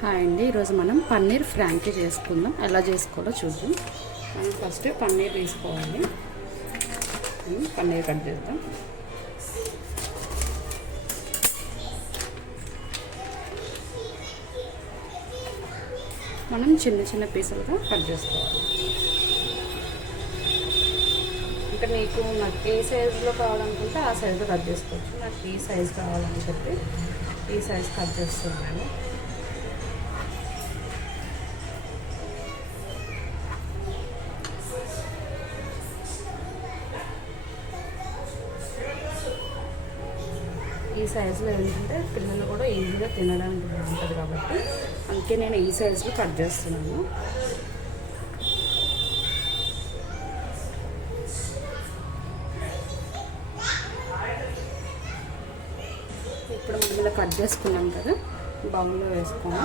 Hi అండి, ఈరోజు మనం పన్నీర్ ఫ్రాంకీ చేసుకుందాం. ఎలా చేసుకోవాలో చూద్దాం. మనం ఫస్ట్ పన్నీర్ తీసుకోవాలి. పన్నీర్ కట్ చేద్దాం. మనం చిన్న చిన్న పీసులుగా కట్ చేసుకోవాలి. ఇంకా నాకు ఏ సైజులో కావాలనుకుంటే ఆ సైజులో కట్ చేసుకోవచ్చు. నాకు ఈ సైజు కావాలని చెప్పి ఈ సైజు కట్ చేస్తున్నాను. ఈ సైజులో ఏంటంటే పిల్లలు కూడా ఈజీగా తినడానికి బాగుంటుంది కాబట్టి అందుకే నేను ఈ సైజులో కట్ చేస్తున్నాను. ఇప్పుడు మనం ఇలా కట్ చేసుకున్నాం కదా, బౌల్లో వేసుకొని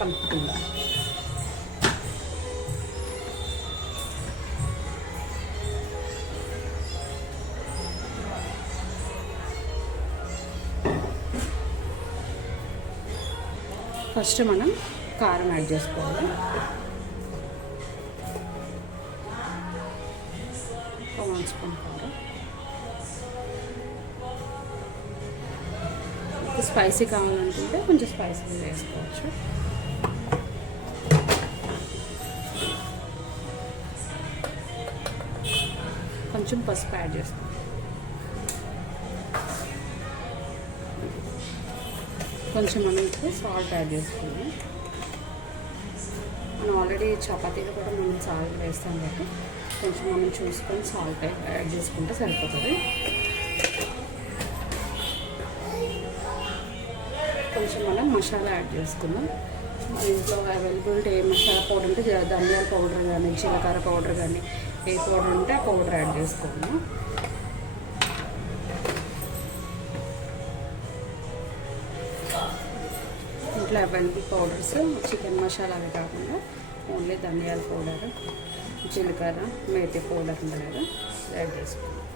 కలుపుకుందాం. ఫస్ట్ మనం కారం యాడ్ చేసుకోవాలి. 1 స్పూన్ కారం. స్పైసీ కావాలనుకుంటే కొంచెం స్పైసీ వేసుకోవచ్చు. కొంచెం పసుపు యాడ్ చేసుకోవాలి. కొంచెం మనం సాల్ట్ యాడ్ చేసుకున్నాం. మనం ఆల్రెడీ చపాతీలో కూడా మనం సాల్ట్ వేస్తాం కాబట్టి కొంచెం మనం చూసుకొని సాల్ట్ యాడ్ చేసుకుంటే సరిపోతుంది. కొంచెం మనం మసాలా యాడ్ చేసుకుందాం. మన ఇంట్లో అవైలబిలిటీ ఏ మసాలా పౌడర్ ఉంటే ధనియాల పౌడర్ కానీ జీలకర్ర పౌడర్ కానీ ఏ పౌడర్ ఉంటే ఆ పౌడర్ యాడ్ చేసుకుందాం. ఇంట్లో అవైలబుల్ పౌడర్స్ చికెన్ మసాలా అవి కాకుండా ఓన్లీ ధనియాల పౌడర్, జీలకర్ర, మేతి పౌడర్ ఉంది కదా, యాడ్ చేసుకుందాం.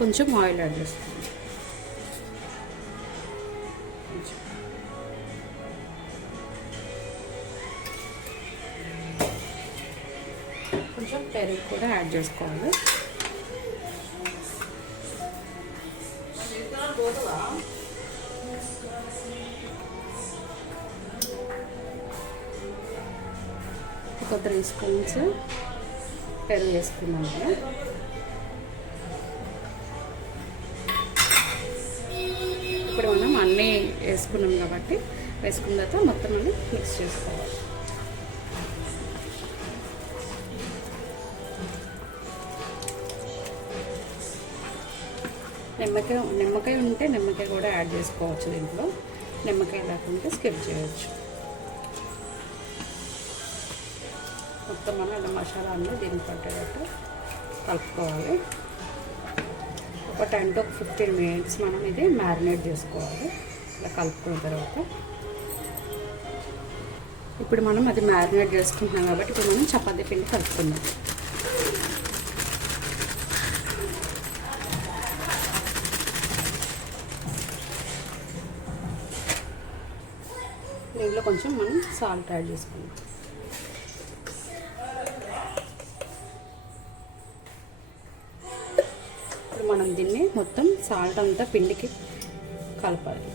కొంచెం ఆయిల్ యాడ్ చేసుకుందాం. కొంచెం పెరుగు కూడా యాడ్ చేసుకోవాలి. ఒక 3 స్పూన్స్ పెరుగు వేసుకున్నాం కదా. ఇప్పుడు మనం అన్నీ వేసుకున్నాం కాబట్టి వేసుకున్న తర్వాత మొత్తం అన్నీ మిక్స్ చేసుకోవాలి. నిమ్మకాయ ఉంటే నిమ్మకాయ కూడా యాడ్ చేసుకోవచ్చు. దీంట్లో నిమ్మకాయ లేకుంటే స్కిప్ చేయవచ్చు. మొత్తం మనం అలా మసాలా అన్నీ దీనికి పట్టేటట్టు కలుపుకోవాలి. ఒక 10 to 15 minutes మనం ఇది మ్యారినేట్ చేసుకోవాలి. ఇలా కలుపుకున్న తర్వాత ఇప్పుడు మనం అది మ్యారినేట్ చేసుకుంటున్నాం కాబట్టి ఇప్పుడు మనం చపాతీ పిండి కలుపుకుందాం. దీంట్లో కొంచెం మనం సాల్ట్ యాడ్ చేసుకుందాం. ఇప్పుడు మనం దీన్ని మొత్తం సాల్ట్ అంతా పిండికి కలపాలి.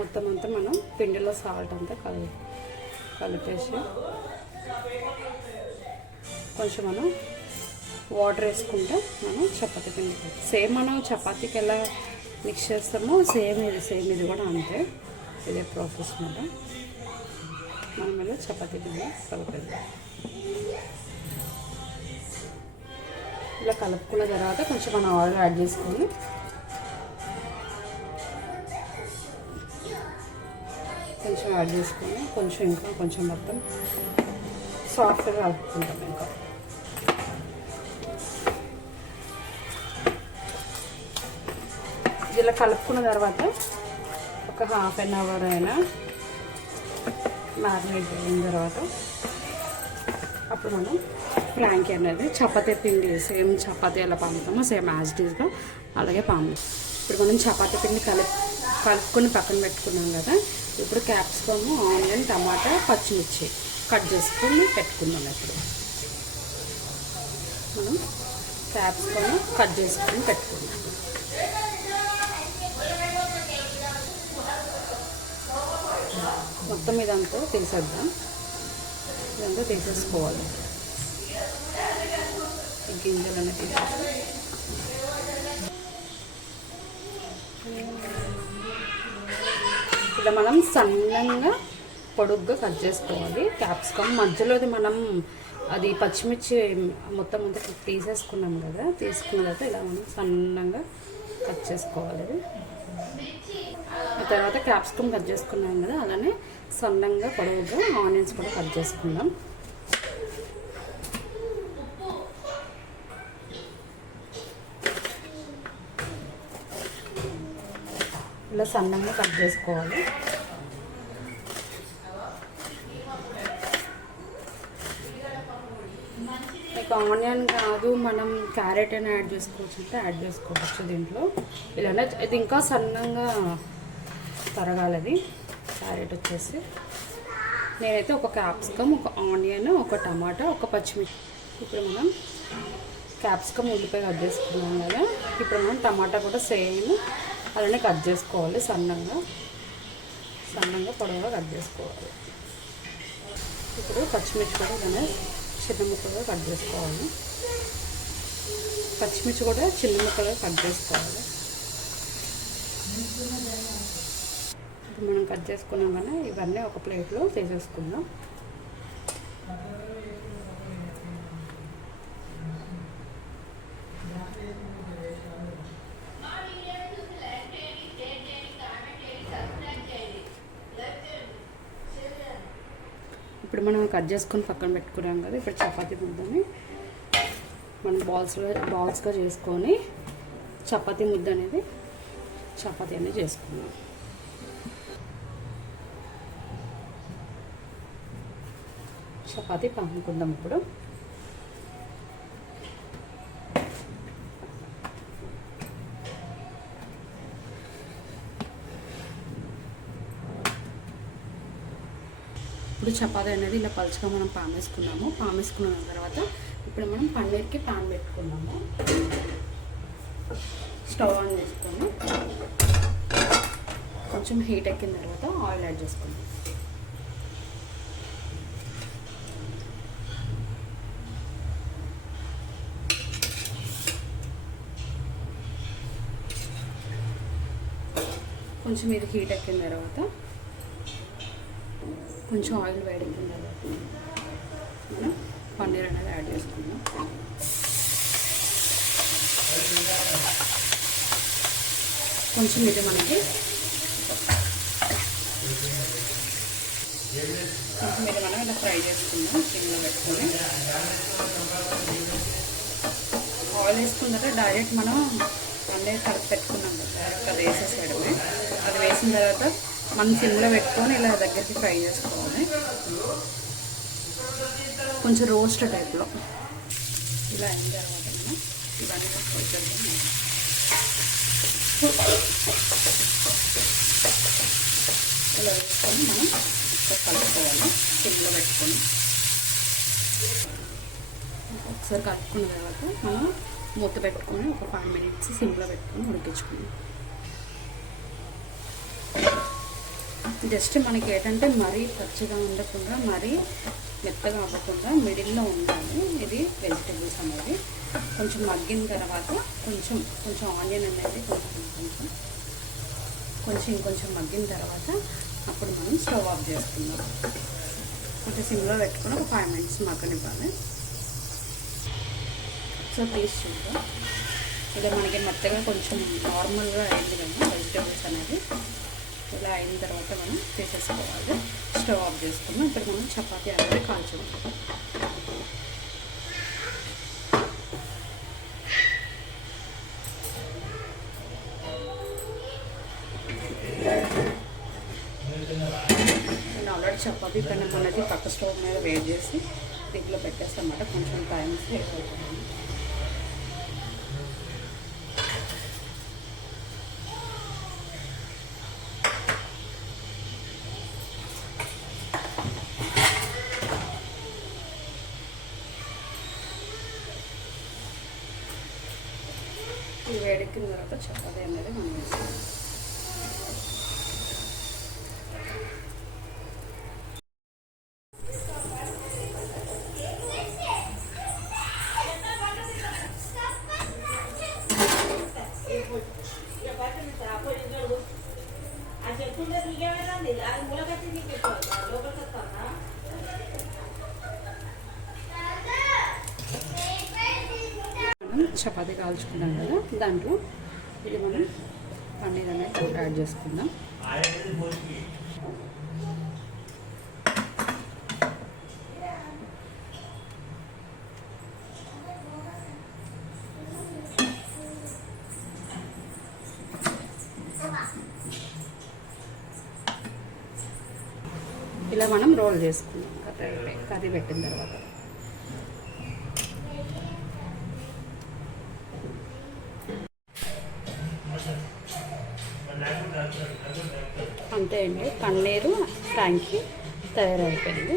మొత్తం అంతా మనం పిండిలో సాల్ట్ అంతా కలిపేసి కొంచెం మనం వాటర్ వేసుకుంటే మనం చపాతీ పిండి సేమ్ మనం చపాతీకి ఎలా మిక్స్ చేస్తామో సేమ్ ఇది కూడా అంతే. ఇదే ప్రాసెస్ మాట మనం ఇలా చపాతీ పిండి కలిపేద్దాం. ఇలా కలుపుకున్న తర్వాత కొంచెం మనం ఆయిల్ యాడ్ చేసుకొని కొంచెం ఇంకా కొంచెం మొత్తం సాఫ్ట్గా కలుపుకుంటాం. ఇంకా ఇలా కలుపుకున్న తర్వాత ఒక ½ an hour అయినా మ్యారినేట్ అయిన తర్వాత ఆ అప్పుడు మనం ఫ్రాంకీ అనేది చపాతీ పిండి సేమ్ చపాతీ ఎలా పాముతామో సేమ్ యాజ్ ఇట్ ఈస్గా అలాగే పాము. ఇప్పుడు మనం చపాతీ పిండి కలుపుకొని పక్కన పెట్టుకున్నాం కదా. ఇప్పుడు క్యాప్సికమ్, ఆనియన్, టమాటా, పచ్చిమిర్చి కట్ చేసుకొని పెట్టుకుందాం. ఇప్పుడు మనం క్యాప్సికమ్ కట్ చేసుకొని పెట్టుకుందాం. మొత్తం ఇదంతా తీసేద్దాం. ఇదంతా తీసేసుకోవాలి. గింజలన్నీ తీసేసి ఇలా మనం సన్నంగా పొడుగ్గా కట్ చేసుకోవాలి. క్యాప్సికమ్ మధ్యలోది మనం అది పచ్చిమిర్చి మొత్తం అంతా తీసేసుకున్నాం కదా. తీసుకున్న తర్వాత ఇలా మనం సన్నంగా కట్ చేసుకోవాలి. ఆ తర్వాత క్యాప్సికమ్ కట్ చేసుకున్నాం కదా, అలానే సన్నంగా పొడవుగా ఆనియన్స్ కూడా కట్ చేసుకుందాం. ఇలా సన్నంగా కట్ చేసుకోవాలి. మీకు ఆనియన్ కాదు మనం క్యారెట్ అయినా యాడ్ చేసుకోవచ్చు అంటే యాడ్ చేసుకోవచ్చు దీంట్లో. ఇలానే ఇది ఇంకా సన్నంగా తరగాలది. క్యారెట్ వచ్చేసి నేనైతే ఒక క్యాప్సికమ్, ఒక ఆనియన్, ఒక టమాటా, ఒక పచ్చిమిర్చి. ఇప్పుడు మనం క్యాప్సికమ్, ఉల్లిపాయ కట్ చేసుకున్నాం కదా. ఇప్పుడు మనం టమాటా కూడా సేమ్ అలానే కట్ చేసుకోవాలి. సన్నంగా పొడవుగా కట్ చేసుకోవాలి. ఇప్పుడు పచ్చిమిర్చి కూడా ఇలానే చిన్న ముక్కలుగా కట్ చేసుకోవాలి. పచ్చిమిర్చి కూడా చిన్న ముక్కలుగా కట్ చేసుకోవాలి. ఇప్పుడు మనం కట్ చేసుకున్నాం కానీ ఇవన్నీ ఒక ప్లేట్లో తీసేసుకుందాం. ఇప్పుడు మనం కట్ చేసుకొని పక్కన పెట్టుకున్నాం కదా. ఇప్పుడు చపాతీ ముద్దని మనం బాల్స్గా చేసుకొని చపాతీ ముద్ద అనేది చేసుకున్నాం. చపాతీ పాముకుందాం. ఇప్పుడు చపాతీ అనేది ఇలా పలుచగా మనం పామేసుకున్న తర్వాత ఇప్పుడు మనం పన్నీర్కి పాన్ పెట్టుకున్నాము. స్టవ్ ఆన్ చేసుకొని కొంచెం హీట్ ఎక్కిన తర్వాత ఆయిల్ యాడ్ చేసుకుందాం. కొంచెం ఇది హీట్ ఎక్కిన తర్వాత కొంచెం ఆయిల్ వేడెక్కిన తర్వాత మనం పన్నీర్ అనేది యాడ్ చేసుకుందాం. కొంచెం ఇది మనకి మనం ఇలా ఫ్రై చేసుకుందాం. సిమ్లో పెట్టుకొని ఆయిల్ వేసుకున్న తర్వాత డైరెక్ట్ మనం పన్నీర్ కలిపి పెట్టుకున్నాం కదా, అది వేసేసేయడమే. అది వేసిన తర్వాత మనం సిమ్లో పెట్టుకొని ఇలా దగ్గరికి ఫ్రై చేసుకోవాలి. కొంచెం రోస్ట్ టైప్లో ఇలా అయిన తర్వాత మనం ఇవన్నీ పట్టుకొచ్చేద్దాం. ఇలా వేసుకొని మనం కలుపుకోవాలి. సిమ్లో పెట్టుకొని ఒకసారి కలుపుకున్న తర్వాత మనం మూత పెట్టుకొని ఒక 5 minutes సిమ్లో పెట్టుకొని ఉడికించుకుందాం. జస్ట్ మనకి ఏంటంటే మరీ పచ్చిగా ఉండకుండా మరీ మెత్తగా అవ్వకుండా మిడిల్లో ఉండాలి. ఇది వెజిటేబుల్స్ అనేది కొంచెం మగ్గిన తర్వాత కొంచెం ఆనియన్ అనేది కొంచెం మగ్గిన తర్వాత అప్పుడు మనం స్టవ్ ఆఫ్ చేసుకుందాం. కొంచెం సిమ్లో పెట్టుకుని ఒక 5 minutes మగ్గనివ్వాలి. సో టేస్ట్ చూద్దాం. ఇలా మనకి మెత్తగా కొంచెం నార్మల్గా అయింది కదా వెజిటేబుల్స్ అనేది. ఇలా అయిన తర్వాత మనం తీసేసుకోవాలి. స్టవ్ ఆఫ్ చేసుకున్నాం. ఇప్పుడు మనం చపాతీ అనేది కాల్చుకుంటాం. నేను ఆల్రెడీ చపాతీ పెనం అనేది పక్క స్టవ్ మీద వేడి చేసి దీంట్లో పెట్టేస్తామన్నమాట. కొంచెం టైం సేవ్ అవుతుంది. ఈ వేడెక్కిన తర్వాత చపాతీ అనేది మనం వేస్తాం. చపాతీ కాల్చుకున్నాం కదా, దాంట్లో ఇది మనం పన్నీర్ అనేది యాడ్ చేసుకుందాం. ఇలా మనం రోల్ చేసుకుందాం కర్రీ పెట్టిన తర్వాత. అంతే అండి, పన్నీరు ఫ్రాంకీ తయారైపోయింది.